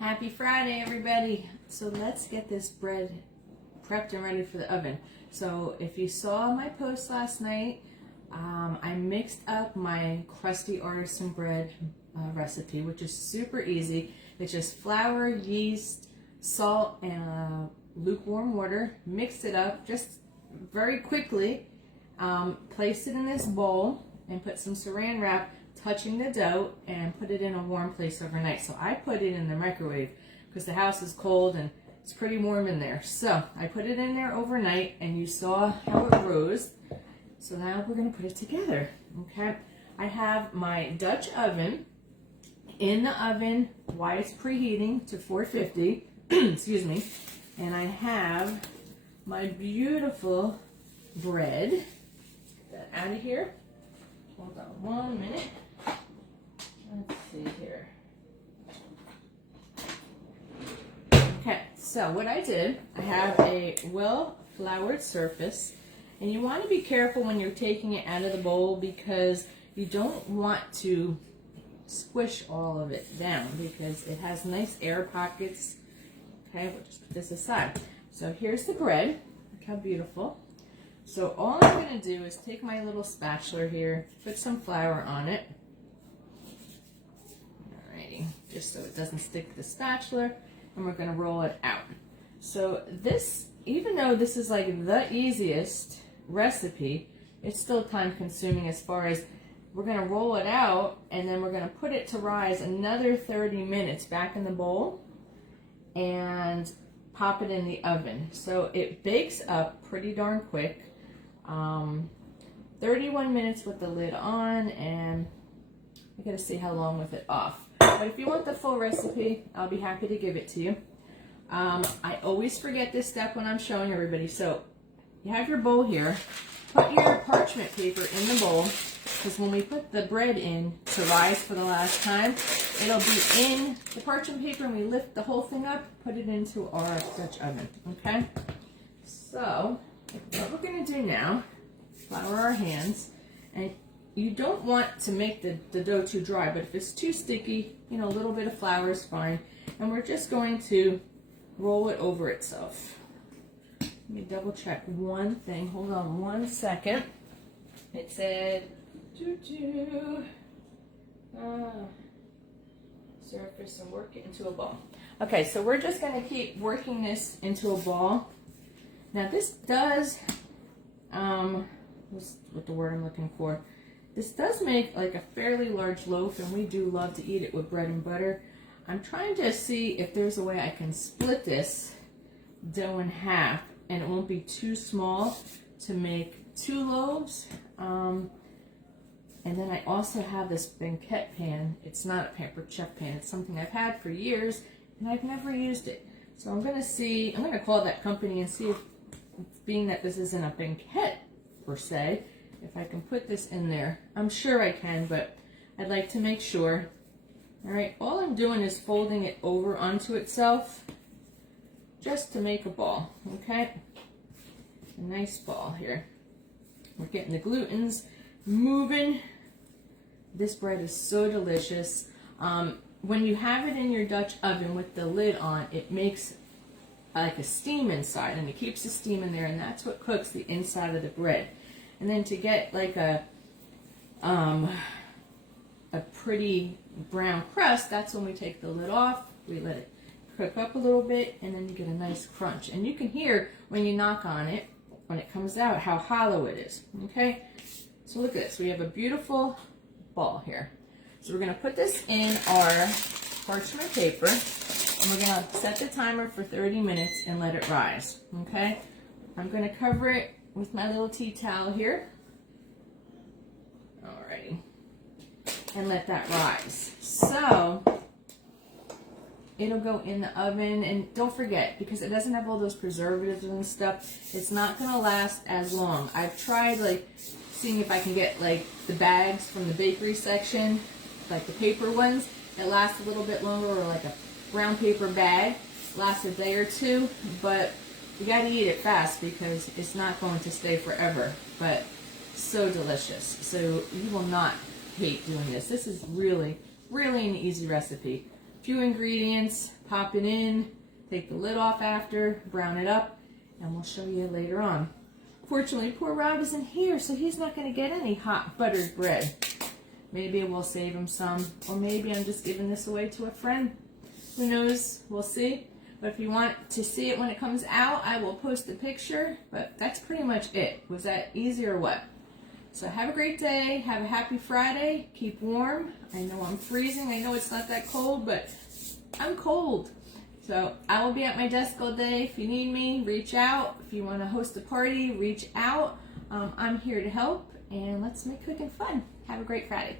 Happy Friday, everybody. So let's get this bread prepped and ready for the oven. So if you saw my post last night, I mixed up my Crusty Artisan bread recipe, which is super easy. It's just flour, yeast, salt, and lukewarm water. Mixed it up just very quickly. Placed it in this bowl and put some saran wrap touching the dough and put it in a warm place overnight. So I put it in the microwave because the house is cold and it's pretty warm in there. So I put it in there overnight and you saw how it rose. So now we're going to put it together. Okay, I have my Dutch oven in the oven while it's preheating to 450. Excuse me. And I have my beautiful bread. Get that out of here. Hold on 1 minute. Let's see here. Okay, so what I did, I have a well-floured surface, and you want to be careful when you're taking it out of the bowl because you don't want to squish all of it down because it has nice air pockets. Okay, we'll just put this aside. So here's the bread. Look how beautiful. So all I'm going to do is take my little spatula here, put some flour on it. Alrighty, just so it doesn't stick to the spatula, and we're going to roll it out. So this, even though this is like the easiest recipe, it's still time consuming as far as we're going to roll it out and then we're going to put it to rise another 30 minutes back in the bowl and pop it in the oven. So it bakes up pretty darn quick. 31 minutes with the lid on, and I gotta see how long with it off. But if you want the full recipe, I'll be happy to give it to you. I always forget this step when I'm showing everybody. So you have your bowl here. Put your parchment paper in the bowl, because when we put the bread in to rise for the last time, it'll be in the parchment paper, and we lift the whole thing up, put it into our Dutch oven, okay? So what we're going to do now, flour our hands, and you don't want to make the dough too dry, but if it's too sticky, you know, a little bit of flour is fine. And we're just going to roll it over itself. Let me double check one thing. Hold on 1 second. It said, surface and work it into a ball. Okay, so we're just going to keep working this into a ball. Now this does, what's the word I'm looking for? This does make like a fairly large loaf, and we do love to eat it with bread and butter. I'm trying to see if there's a way I can split this dough in half and it won't be too small to make 2 loaves. And then I also have this banquette pan. It's not a pampered chef pan. It's something I've had for years and I've never used it. So I'm going to call that company and see if, being that this isn't a banquette per se, if I can put this in there. I'm sure I can, but I'd like to make sure. All right, all I'm doing is folding it over onto itself just to make a ball, okay? A nice ball here. We're getting the glutens moving. This bread is so delicious. When you have it in your Dutch oven with the lid on, it makes like a steam inside, and it keeps the steam in there, and that's what cooks the inside of the bread. And then to get like a pretty brown crust, that's when we take the lid off, we let it cook up a little bit, and then you get a nice crunch. And you can hear when you knock on it, when it comes out, how hollow it is, okay? So look at this, we have a beautiful ball here. So we're gonna put this in our parchment paper, and we're going to set the timer for 30 minutes and let it rise, okay? I'm going to cover it with my little tea towel here. Alrighty. And let that rise. So, it'll go in the oven, and don't forget, because it doesn't have all those preservatives and stuff, it's not going to last as long. I've tried, like, seeing if I can get, like, the bags from the bakery section, like the paper ones, that last a little bit longer, or like a brown paper bag, lasts a day or 2, but you got to eat it fast because it's not going to stay forever, but so delicious. So you will not hate doing this. This is really, really an easy recipe. few ingredients, pop it in, take the lid off after, brown it up, and we'll show you later on. Fortunately, poor Rob isn't here, so he's not going to get any hot buttered bread. Maybe we'll save him some, or maybe I'm just giving this away to a friend. Who knows? We'll see. But if you want to see it when it comes out, I will post a picture. But that's pretty much it. Was that easy or what? So have a great day. Have a happy Friday. Keep warm. I know I'm freezing. I know it's not that cold, but I'm cold. So I will be at my desk all day. If you need me, reach out. If you want to host a party, reach out. I'm here to help. And let's make cooking fun. Have a great Friday.